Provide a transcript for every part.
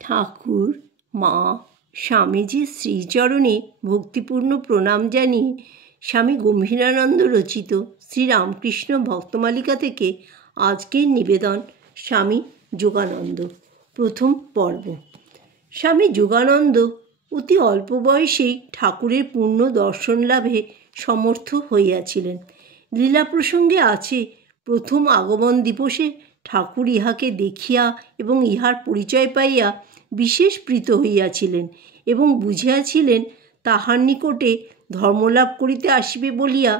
ঠাকুর, মা, স্বামীজির শ্রীচরণে ভক্তিপূর্ণ প্রণাম জানিয়ে স্বামী গম্ভীরানন্দ রচিত শ্রীরামকৃষ্ণ ভক্তমালিকা থেকে আজকের নিবেদন স্বামী যোগানন্দ। প্রথম পর্ব। স্বামী যোগানন্দ অতি অল্প বয়সেই ঠাকুরের পূর্ণ দর্শন লাভে সমর্থ হইয়াছিলেন। লীলা প্রসঙ্গে আছে, প্রথম আগমন দিবসে ঠাকুর ইহাকে দেখিয়া এবং ইহার পরিচয় পাইয়া বিশেষ প্রীত হইয়াছিলেন এবং বুঝিয়াছিলেন তাহার নিকটে ধর্মলাভ করিতে আসিবে বলিয়া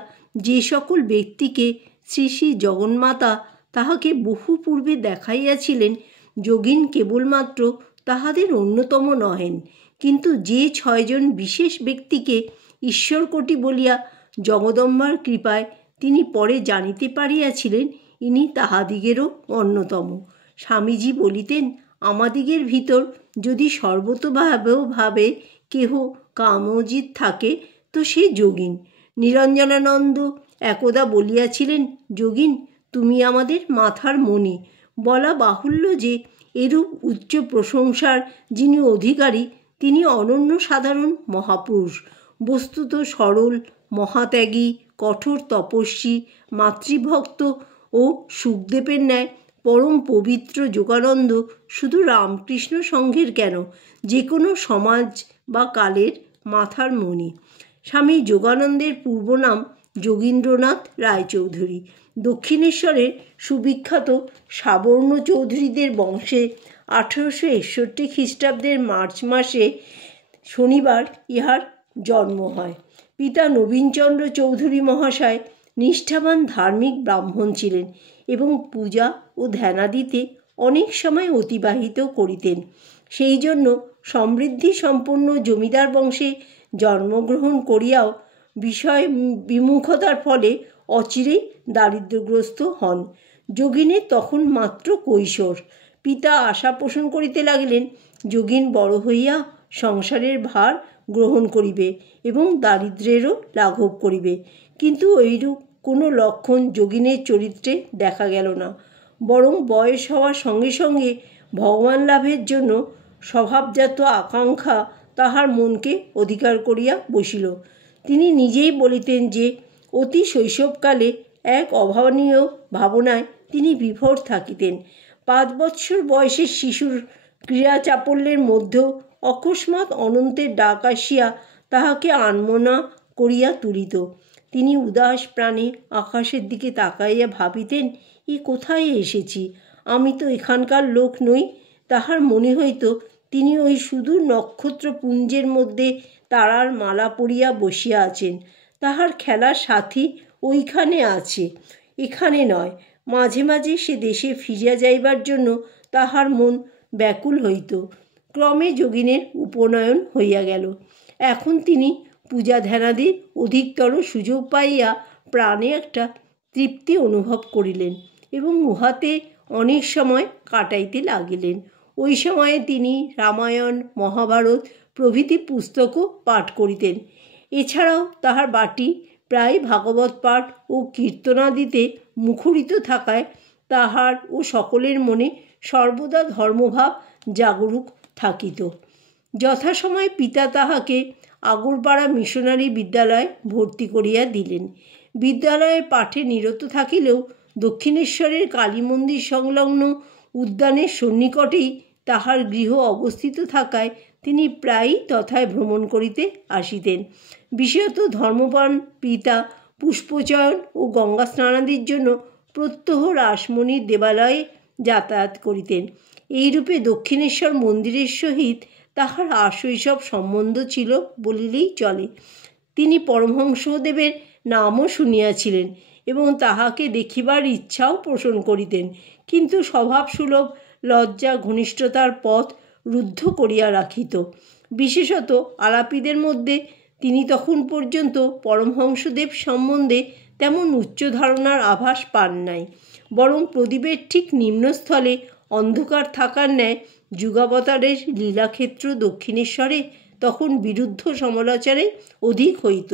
যে সকল ব্যক্তিকে শ্রী শ্রী জগন্মাতা তাহাকে বহু পূর্বে দেখাইয়াছিলেন, যোগিন কেবলমাত্র তাহাদের অন্যতম নহেন, কিন্তু যে 6 জন বিশেষ ব্যক্তিকে ঈশ্বরকোটি বলিয়া জগদম্বার কৃপায় তিনি পরে জানিতে পারিয়াছিলেন, ইনি তাহাদিগেরও অন্যতম। স্বামীজি বলিতেন, আমাদিগের ভিতর যদি সর্বতোভাবে কেহ কামজিৎ থাকে তো সে যোগিন। নিরঞ্জনানন্দ একদা বলিয়াছিলেন, যোগিন তুমি আমাদের মাথার মণি। বলা বাহুল্য যে এরূপ উচ্চ প্রশংসার যিনি অধিকারী তিনি অনন্য সাধারণ মহাপুরুষ। বস্তুত সরল, মহাত্যাগী, কঠোর তপস্বী, মাতৃভক্ত ও সুখদেবের ন্যায় পরম পবিত্র যোগানন্দ শুধু রামকৃষ্ণ সংঘের কেন, যে কোনো সমাজ বা কালের মাথার মণি। স্বামী যোগানন্দের পূর্ব নাম যোগীন্দ্রনাথ রায়চৌধুরী। দক্ষিণেশ্বরের সুবিখ্যাত সাবর্ণ চৌধুরীদের বংশে 1861 খ্রিস্টাব্দের মার্চ মাসে শনিবার ইহার জন্ম হয়। পিতা নবীনচন্দ্র চৌধুরী মহাশয় নিষ্ঠাবান ধার্মিক ব্রাহ্মণ ছিলেন এবং পূজা ও ধ্যানাদিতে অনেক সময় অতিবাহিত করিতেন। সেই জন্য সমৃদ্ধি সম্পন্ন জমিদার বংশে জন্মগ্রহণ করিয়াও বিষয় বিমুখতার ফলে অচিরেই দারিদ্র্যগ্রস্ত হন। যোগিনের তখন মাত্র কৈশোর। পিতা আশা পোষণ করিতে লাগিলেন, যোগিন বড় হইয়া সংসারের ভার গ্রহণ করিবে এবং দারিদ্র্যেরও লাঘব করিবে, কিন্তু ওইরূপ কোনো লক্ষণ যোগিনের চরিত্রে দেখা গেল না। বরং বয়স হওয়ার সঙ্গে সঙ্গে ভগবান লাভের জন্য স্বভাবজাত আকাঙ্ক্ষা তাহার মনকে অধিকার করিয়া বসিল। তিনি নিজেই বলিতেন যে অতি শৈশবকালে এক অভাবনীয় ভাবনায় তিনি বিভোর থাকিতেন। 5 বৎসর বয়সের শিশুর ক্রীড়া চাপল্যের মধ্যেও অকস্মাৎ অনন্তের ডাক আসিয়া তাহাকে আনমনা করিয়া তুলিত। তিনি উদাস প্রাণে আকাশের দিকে তাকাইয়া ভাবিতেন, এ কোথায় এসেছি, আমি তো এখানকার লোক নই। তাহার মনে হইত তিনি ওই সুদূর নক্ষত্রপুঞ্জের মধ্যে তারার মালা পরিয়া বসিয়া আছেন, তাহার খেলার সাথী ওইখানে আছে, এখানে নয়। মাঝে মাঝে সে দেশে ফিরিয়া যাইবার জন্য তাহার মন ব্যাকুল হইত। ক্রমে যোগিনের উপনয়ন হইয়া গেল। এখন তিনি পূজা ধ্যানাদির অধিকতর সুযোগ পাইয়া প্রাণে একটা তৃপ্তি অনুভব করিলেন এবং উহাতে অনেক সময় কাটাইতে লাগিলেন। ওই সময়ে তিনি রামায়ণ, মহাভারত প্রভৃতি পুস্তকও পাঠ করিতেন। এছাড়াও তাহার বাটি প্রায় ভাগবত পাঠ ও কীর্তনাদিতে মুখরিত থাকায় তাহার ও সকলের মনে সর্বদা ধর্মভাব জাগরুক থাকিত। যথাসময়ে পিতা তাহাকে আগরপাড়া মিশনারি বিদ্যালয়ে ভর্তি করিয়া দিলেন। বিদ্যালয়ে পাঠে নিরত থাকিলেও দক্ষিণেশ্বরের কালী মন্দির সংলগ্ন উদ্যানের সন্নিকটেই তাহার গৃহ অবস্থিত থাকায় তিনি প্রায়ই তথায় ভ্রমণ করিতে আসিতেন। বিশেষত ধর্মপ্রাণ পিতা পুষ্পচয়ন ও গঙ্গা স্নানাদির জন্য প্রত্যহ রাসমণির দেবালয়ে যাতায়াত করিতেন। এইরূপে দক্ষিণেশ্বর মন্দিরের সহিত তাহার আশৈশব সম্বন্ধ ছিল বলিলেই চলে। তিনি পরমহংসদেবের নামও শুনিয়াছিলেন এবং তাহাকে দেখিবার ইচ্ছাও পোষণ করিতেন, কিন্তু স্বভাবসুলভ লজ্জা ঘনিষ্ঠতার পথ রুদ্ধ করিয়া রাখিত। বিশেষত আলাপীদের মধ্যে তিনি তখন পর্যন্ত পরমহংসদেব সম্বন্ধে তেমন উচ্চ ধারণার আভাস পান নাই, বরং প্রদীপের ঠিক নিম্নস্থলে অন্ধকার থাকার ন্যায় যুগাবতারের লীলাক্ষেত্র দক্ষিণেশ্বরে তখন বিরুদ্ধ সমালোচনে অধিক হইত।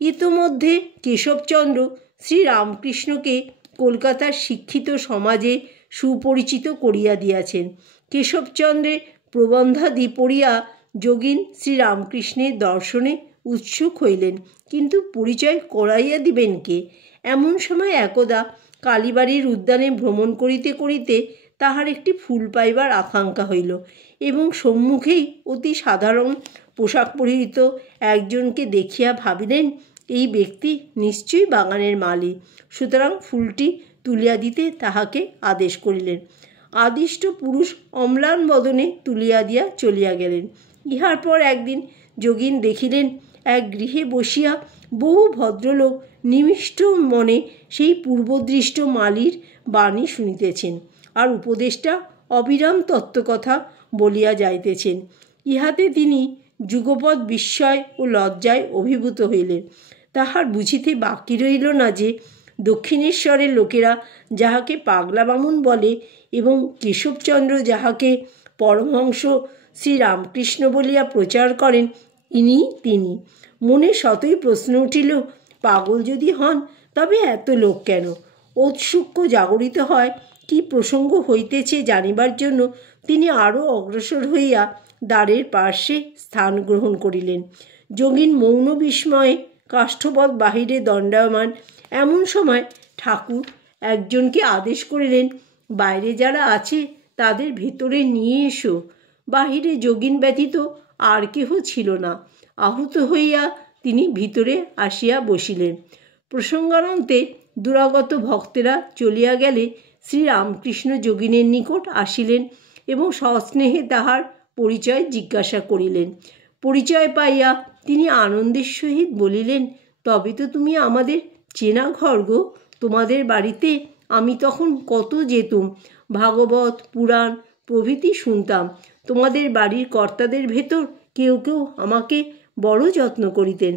ইতোমধ্যে কেশবচন্দ্র শ্রীরামকৃষ্ণকে কলকাতার শিক্ষিত সমাজে সুপরিচিত করিয়া দিয়াছেন। কেশবচন্দ্রের প্রবন্ধাদি পড়িয়া যোগিন শ্রীরামকৃষ্ণের দর্শনে উৎসুক হইলেন, কিন্তু পরিচয় করাইয়া দিবেন কে? এমন সময় একদা কালীবাড়ির উদ্যানে ভ্রমণ করিতে করিতে তাহার একটি ফুল পাইবার আকাঙ্ক্ষা হইল এবং সম্মুখেই অতি সাধারণ পোশাক পরিহিত একজনকে দেখিয়া ভাবিলেন, এই ব্যক্তি নিশ্চয়ই বাগানের মালি। সুতরাং ফুলটি তুলিয়া দিতে তাহাকে আদেশ করিলেন। আদিষ্ট পুরুষ অম্লান বদনে তুলিয়া দিয়া চলিয়া গেলেন। ইহার পর একদিন যোগিন দেখিলেন, এক গৃহে বসিয়া বহু ভদ্রলোক নিমিষ্ট মনে সেই পূর্বদৃষ্ট মালির বাণী শুনিতেছেন, আর উপদেষ্টা অবিরাম তত্ত্বকথা বলিয়া যাইতেছেন। ইহাতে তিনি যুগপৎ বিস্ময় ও লজ্জায় অভিভূত হইলেন। তাহার বুঝিতে বাকি রইল না যে দক্ষিণেশ্বরের লোকেরা যাহাকে পাগলা বামুন বলে এবং কেশবচন্দ্র যাহাকে পরমহংস শ্রীরামকৃষ্ণ বলিয়া প্রচার করেন, ইনি তিনি। মনে শতই প্রশ্ন উঠিল, পাগল যদি হন তবে এত লোক কেন? ঔৎসুক্য জাগরিত হয় কি প্রসঙ্গ হইতেছে জানিবার জন্য তিনি আরও অগ্রসর হইয়া দ্বারের পার্শ্বে স্থান গ্রহণ করিলেন। যোগিন মৌন বিস্ময়ে কাষ্ঠবৎ বাহিরে দণ্ডায়মান। এমন সময় ঠাকুর একজনকে আদেশ করিলেন, বাইরে যারা আছে তাদের ভেতরে নিয়ে এসো। বাহিরে যোগিন ব্যতীত আর কেহ ছিল না। আহত হইয়া তিনি ভিতরে আসিয়া বসিলেন। প্রসঙ্গান্তে দুরাগত ভক্তেরা চলিয়া গেলে শ্রীরামকৃষ্ণ যোগিনের নিকট আসিলেন এবং সস্নেহে তাহার পরিচয় জিজ্ঞাসা করিলেন। পরিচয় পাইয়া তিনি আনন্দের সহিত বলিলেন, তবে তো তুমি আমাদের চেনা ঘর গো। তোমাদের বাড়িতে আমি তখন কত যেতুম, ভাগবত পুরাণ প্রভৃতি শুনতাম। তোমাদের বাড়ির কর্তাদের ভেতর কেউ কেউ আমাকে বড় যত্ন করিতেন।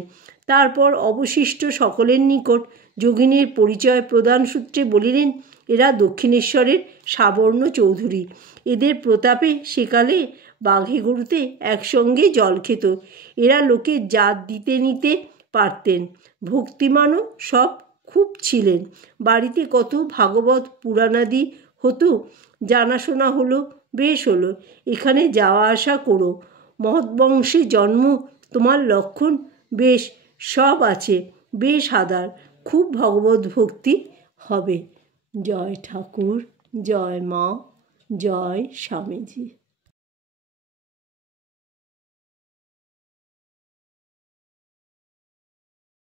তারপর অবশিষ্ট সকলের নিকট যোগিনীর পরিচয় প্রদান সূত্রে বলিলেন, এরা দক্ষিণেশ্বরের সাবর্ণ চৌধুরী। এদের প্রতাপে সেকালে বাঘে গরুতে একসঙ্গে জল খেত। এরা লোকের জাত দিতে নিতে পারতেন। ভক্তিমানও সব খুব ছিলেন। বাড়িতে কত ভাগবত পুরাণাদি হতো, জানাশোনা হলো, বেশ হলো। এখানে যাওয়া আসা করো। মহৎবংশে জন্ম, তোমার লক্ষণ বেশ সব আছে, বেশ আদার, খুব ভগবত ভক্তি হবে। জয় ঠাকুর, জয় মা, জয় স্বামীজি।